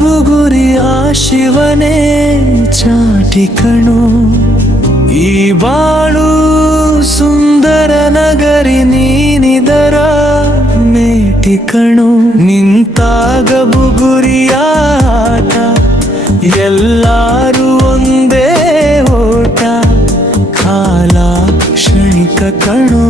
ಬುಗುರಿಯ ಶಿವನೇ ಚಾಟಿ ಕಣೋ. ಈ ಬಾಳು ಸುಂದರ ನಗರಿ ನೀನಿದರ ಮೇಟಿ ಕಣೋ. ನಿಂತಾಗ ಬುಗುರಿಯ ಆಟ, ಎಲ್ಲರೂ ಒಂದೇ ಓಟ, ಕಾಲ ಕ್ಷಣಿಕ ಕಣೋ.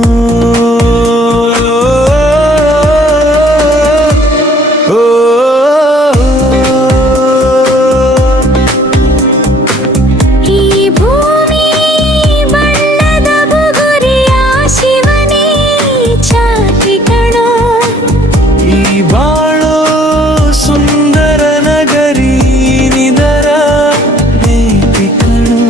ಬಾಳೋ ಸುಂದರ ನಗರಿ ನಿದರ ಮೇಟಿ ಕಣೋ.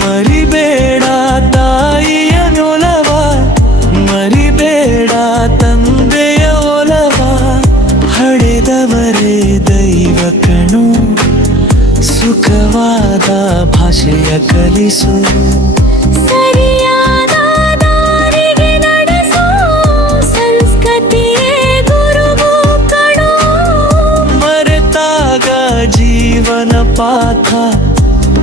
ಮರಿಬೇಡ ತಾಯಿಯ ಒಲವ, ಮರಿಬೇಡ ತಂದೆಯ ಒಲವ, ಹಡೆದವರೇ ದೈವ ಕಣೋ. ಸುಖವಾದ ಭಾಷೆಯ ಕಲಿಸು, ಸರಿಯಾದ ದಾರಿಗೆ ನಡೆಸು, ಸಂಸ್ಕೃತಿಯೇ ಗುರುವು ಕಣೋ. ಮರೆತಾಗ ಜೀವನ ಪಾಠ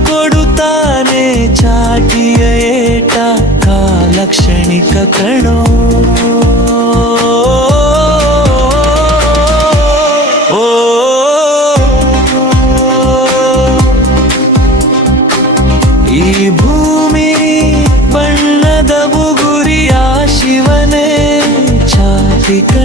ಕೊಡುತ್ತಾನೆ ಚಾಟಿಯ ಏಟ, ಕಾಲ ಕ್ಷಣಿಕ ಕಣೋ. ಈ ಭೂಮಿ ಬಣ್ಣದ ಬುಗುರಿಯ ಶಿವನೇ ಚಾಟಿ ಕಣೋ.